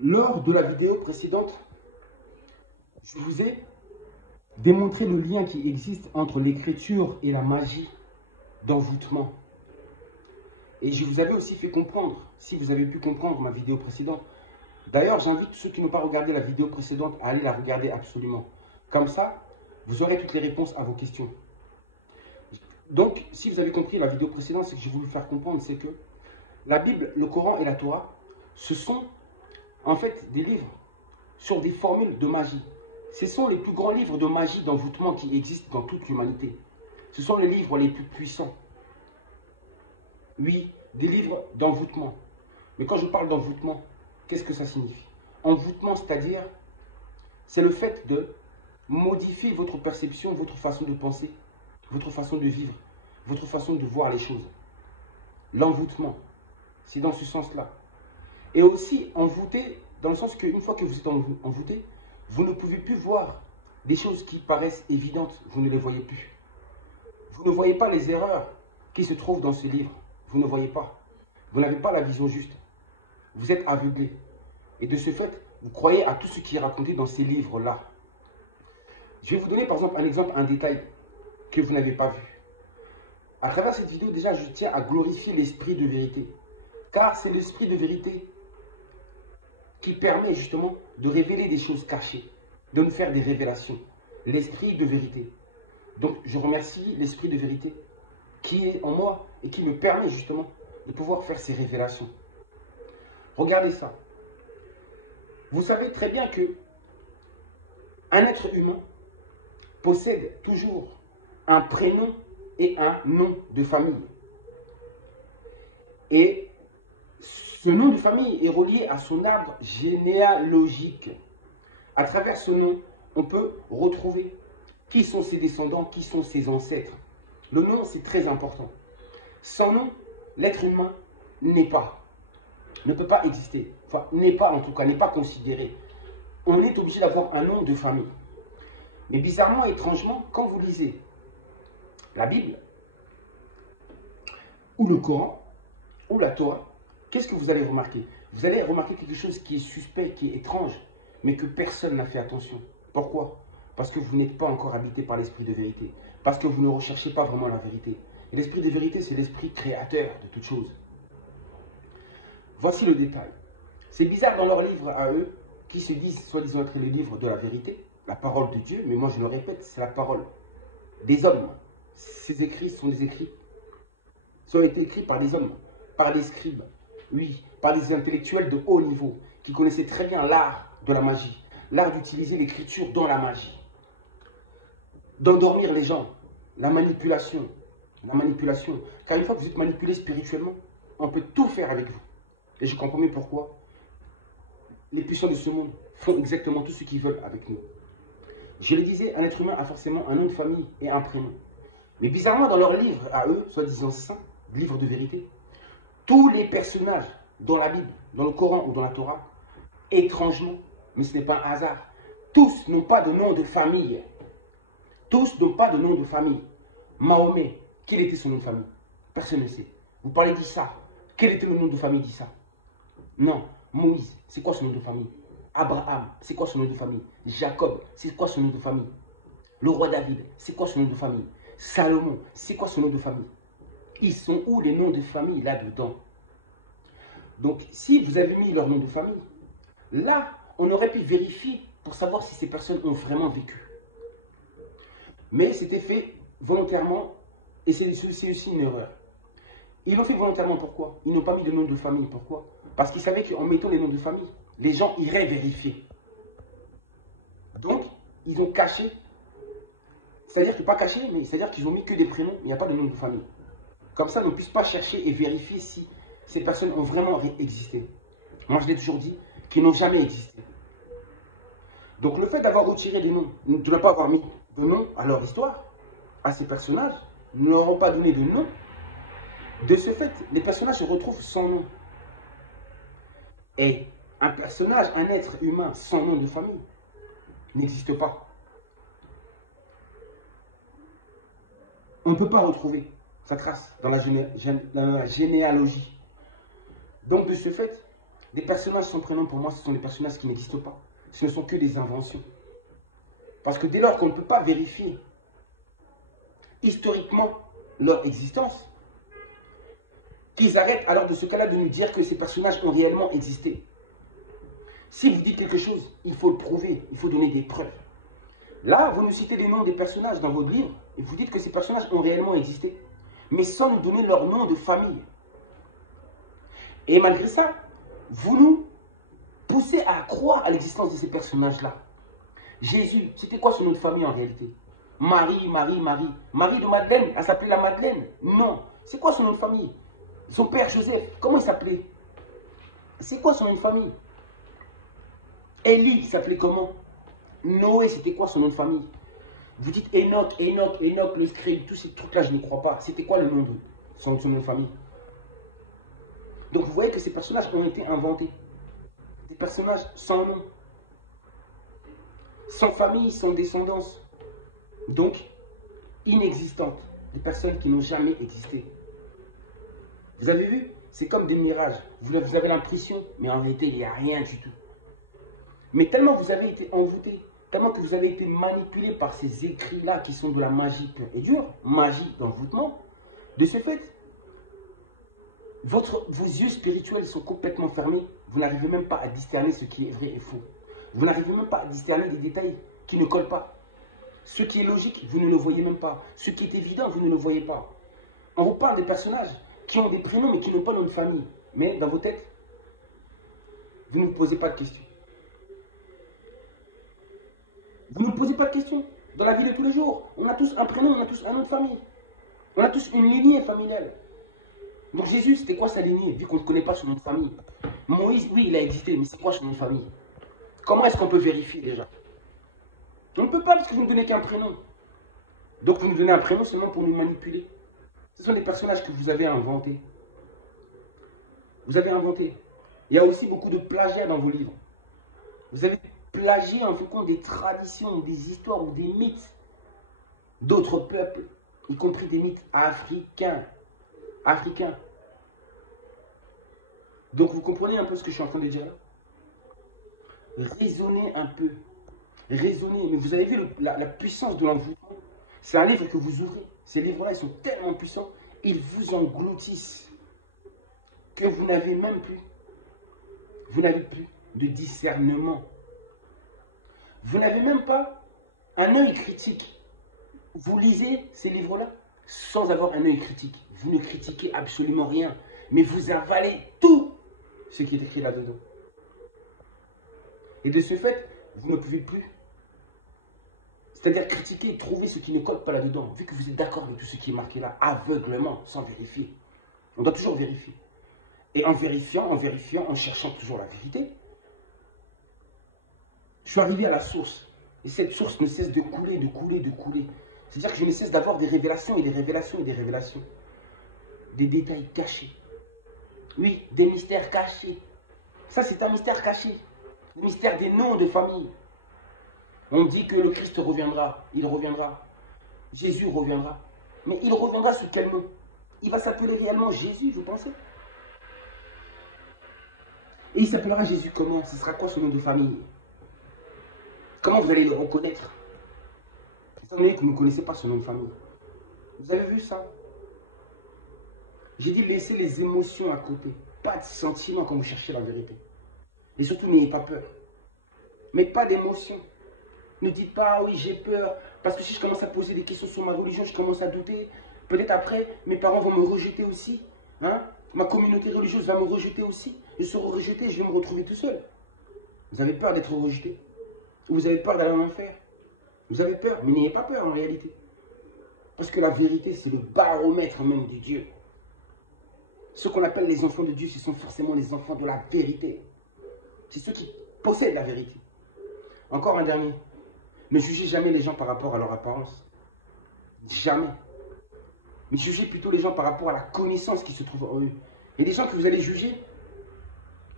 Lors de la vidéo précédente, je vous ai démontré le lien qui existe entre l'écriture et la magie d'envoûtement. Et je vous avais aussi fait comprendre, si vous avez pu comprendre ma vidéo précédente. D'ailleurs, j'invite ceux qui n'ont pas regardé la vidéo précédente à aller la regarder absolument. Comme ça, vous aurez toutes les réponses à vos questions. Donc, si vous avez compris la vidéo précédente, ce que j'ai voulu faire comprendre, c'est que la Bible, le Coran et la Torah, ce sont en fait des livres sur des formules de magie. Ce sont les plus grands livres de magie, d'envoûtement qui existent dans toute l'humanité. Ce sont les livres les plus puissants. Oui, des livres d'envoûtement. Mais quand je parle d'envoûtement, qu'est-ce que ça signifie? Envoûtement, c'est-à-dire, c'est le fait de modifier votre perception, votre façon de penser, votre façon de vivre, votre façon de voir les choses. L'envoûtement, c'est dans ce sens-là. Et aussi envoûté, dans le sens qu'une fois que vous êtes envoûté, vous ne pouvez plus voir des choses qui paraissent évidentes, vous ne les voyez plus. Vous ne voyez pas les erreurs qui se trouvent dans ce livre, vous ne voyez pas. Vous n'avez pas la vision juste. Vous êtes aveuglé. Et de ce fait, vous croyez à tout ce qui est raconté dans ces livres-là. Je vais vous donner par exemple un détail que vous n'avez pas vu. À travers cette vidéo, déjà, je tiens à glorifier l'esprit de vérité. Car c'est l'esprit de vérité qui permet justement de révéler des choses cachées, de nous faire des révélations. L'esprit de vérité. Donc, je remercie l'esprit de vérité qui est en moi et qui me permet justement de pouvoir faire ces révélations. Regardez ça. Vous savez très bien que un être humain possède toujours un prénom et un nom de famille. Et ce nom de famille est relié à son arbre généalogique. À travers ce nom, on peut retrouver qui sont ses descendants, qui sont ses ancêtres. Le nom, c'est très important. Sans nom, l'être humain n'est pas, ne peut pas exister. Enfin, n'est pas en tout cas, n'est pas considéré. On est obligé d'avoir un nom de famille. Mais bizarrement, étrangement, quand vous lisez la Bible, ou le Coran, ou la Torah, qu'est-ce que vous allez remarquer? Vous allez remarquer quelque chose qui est suspect, qui est étrange, mais que personne n'a fait attention. Pourquoi? Parce que vous n'êtes pas encore habité par l'esprit de vérité. Parce que vous ne recherchez pas vraiment la vérité. Et l'esprit de vérité, c'est l'esprit créateur de toutes choses. Voici le détail. C'est bizarre dans leurs livres à eux, qui se disent soi-disant être les livres de la vérité, la parole de Dieu, mais moi je le répète, c'est la parole des hommes. Ces écrits sont des écrits qui ont été écrits par des hommes, par des scribes, oui, par des intellectuels de haut niveau, qui connaissaient très bien l'art de la magie, l'art d'utiliser l'écriture dans la magie, d'endormir les gens, la manipulation, car une fois que vous êtes manipulé spirituellement, on peut tout faire avec vous. Et je comprends mieux pourquoi les puissants de ce monde font exactement tout ce qu'ils veulent avec nous. Je le disais, un être humain a forcément un nom de famille et un prénom. Mais bizarrement, dans leurs livres à eux, soi-disant saints, livres de vérité, tous les personnages dans la Bible, dans le Coran ou dans la Torah, étrangement, mais ce n'est pas un hasard, tous n'ont pas de nom de famille. Tous n'ont pas de nom de famille. Mahomet, quel était son nom de famille? Personne ne sait. Vous parlez d'Issa, quel était le nom de famille d'Issa? Non. Moïse, c'est quoi son nom de famille? Abraham, c'est quoi son nom de famille? Jacob, c'est quoi son nom de famille? Le roi David, c'est quoi son nom de famille? Salomon, c'est quoi son nom de famille? Ils sont où les noms de famille là-dedans? Donc, si vous avez mis leur nom de famille, là, on aurait pu vérifier pour savoir si ces personnes ont vraiment vécu. Mais c'était fait volontairement, et c'est aussi une erreur. Ils l'ont fait volontairement, pourquoi? Ils n'ont pas mis de nom de famille, pourquoi? Parce qu'ils savaient qu'en mettant les noms de famille, les gens iraient vérifier. Donc, ils ont caché, c'est-à-dire que pas caché, mais c'est-à-dire qu'ils ont mis que des prénoms, il n'y a pas de nom de famille. Comme ça, on ne puisse pas chercher et vérifier si ces personnes ont vraiment existé. Moi, je l'ai toujours dit, qu'ils n'ont jamais existé. Donc, le fait d'avoir retiré des noms, de ne pas avoir mis de nom à leur histoire, à ces personnages, ne leur ont pas donné de nom, de ce fait, les personnages se retrouvent sans nom. Et un personnage, un être humain sans nom de famille, n'existe pas. On ne peut pas retrouver sa trace dans la généalogie. Donc, de ce fait, Des personnages sans prénom, pour moi, ce sont des personnages qui n'existent pas. Ce ne sont que des inventions. Parce que dès lors qu'on ne peut pas vérifier historiquement leur existence, qu'ils arrêtent alors de ce cas-là de nous dire que ces personnages ont réellement existé. Si vous dites quelque chose, il faut le prouver, il faut donner des preuves. Là, vous nous citez les noms des personnages dans votre livre, et vous dites que ces personnages ont réellement existé, mais sans nous donner leur nom de famille. Et malgré ça, vous nous poussez à croire à l'existence de ces personnages-là. Jésus, c'était quoi son nom de famille en réalité? Marie. Marie de Madeleine, elle s'appelait la Madeleine? Non. C'est quoi son nom de famille? Son père Joseph, comment il s'appelait? C'est quoi son nom de famille? Élie, il s'appelait comment? Noé, c'était quoi son nom de famille? Vous dites Enoch, le scribe, tous ces trucs-là, je ne crois pas. C'était quoi le nom de son nom de famille? Donc vous voyez que ces personnages ont été inventés. Des personnages sans nom, sans famille, sans descendance. Donc, inexistantes. Des personnes qui n'ont jamais existé. Vous avez vu? C'est comme des mirages. Vous avez l'impression, mais en réalité, il n'y a rien du tout. Mais tellement vous avez été envoûté, tellement que vous avez été manipulé par ces écrits-là qui sont de la magie pure et dure, magie d'envoûtement, de ce fait, vos yeux spirituels sont complètement fermés. Vous n'arrivez même pas à discerner ce qui est vrai et faux. Vous n'arrivez même pas à discerner des détails qui ne collent pas. Ce qui est logique, vous ne le voyez même pas. Ce qui est évident, vous ne le voyez pas. On vous parle des personnages qui ont des prénoms mais qui n'ont pas de nom de famille. Mais dans vos têtes, vous ne vous posez pas de questions. Vous ne vous posez pas de questions. Dans la vie de tous les jours, on a tous un prénom, on a tous un nom de famille. On a tous une lignée familiale. Donc Jésus, c'était quoi sa lignée, vu qu'on ne connaît pas son nom de famille? Moïse, oui, il a existé, mais c'est quoi son nom de famille? Comment est-ce qu'on peut vérifier déjà? On ne peut pas parce que vous ne donnez qu'un prénom. Donc vous nous donnez un prénom seulement pour nous manipuler. Ce sont des personnages que vous avez inventés. Vous avez inventé. Il y a aussi beaucoup de plagiat dans vos livres. Vous avez plagié en fonction des traditions, des histoires ou des mythes d'autres peuples, y compris des mythes africains. Donc vous comprenez un peu ce que je suis en train de dire là? Raisonnez un peu. Raisonnez. Mais vous avez vu la puissance de l'envoûtement? C'est un livre que vous ouvrez. Ces livres-là, ils sont tellement puissants, ils vous engloutissent que vous n'avez même plus. Vous n'avez plus de discernement. Vous n'avez même pas un œil critique. Vous lisez ces livres-là sans avoir un œil critique. Vous ne critiquez absolument rien, mais vous avalez tout ce qui est écrit là-dedans. Et de ce fait, vous ne pouvez plus. C'est-à-dire critiquer et trouver ce qui ne colle pas là-dedans, vu que vous êtes d'accord avec tout ce qui est marqué là, aveuglement, sans vérifier. On doit toujours vérifier. Et en vérifiant, en cherchant toujours la vérité, je suis arrivé à la source. Et cette source ne cesse de couler, de couler, de couler. C'est-à-dire que je ne cesse d'avoir des révélations et des révélations et des révélations. Des détails cachés. Oui, des mystères cachés. Ça, c'est un mystère caché. Le mystère des noms de famille. On dit que le Christ reviendra. Il reviendra. Jésus reviendra. Mais il reviendra sous quel nom? Il va s'appeler réellement Jésus, vous pensez? Et il s'appellera Jésus comment? Ce sera quoi son nom de famille? Comment vous allez le reconnaître? Étant donné que vous ne connaissez pas son nom de famille. Vous avez vu ça? J'ai dit laissez les émotions à côté. Pas de sentiments quand vous cherchez la vérité. Et surtout, n'ayez pas peur. Mais pas d'émotions. Ne dites pas, ah oui, j'ai peur. Parce que si je commence à poser des questions sur ma religion, je commence à douter. Peut-être après, mes parents vont me rejeter aussi. Hein? Ma communauté religieuse va me rejeter aussi. Je serai rejeté, je vais me retrouver tout seul. Vous avez peur d'être rejeté? Vous avez peur d'aller en enfer? Vous avez peur, mais n'ayez pas peur en réalité. Parce que la vérité, c'est le baromètre même de Dieu. Ceux qu'on appelle les enfants de Dieu, ce sont forcément les enfants de la vérité. C'est ceux qui possèdent la vérité. Encore un dernier. Ne jugez jamais les gens par rapport à leur apparence. Jamais. Mais jugez plutôt les gens par rapport à la connaissance qui se trouve en eux. Il y a des gens que vous allez juger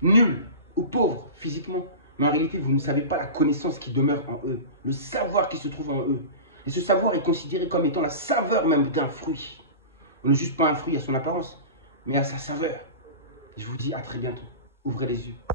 nuls ou pauvres physiquement. Mais en réalité, vous ne savez pas la connaissance qui demeure en eux. Le savoir qui se trouve en eux. Et ce savoir est considéré comme étant la saveur même d'un fruit. On ne juge pas un fruit à son apparence, mais à sa saveur. Je vous dis à très bientôt. ouvrez les yeux.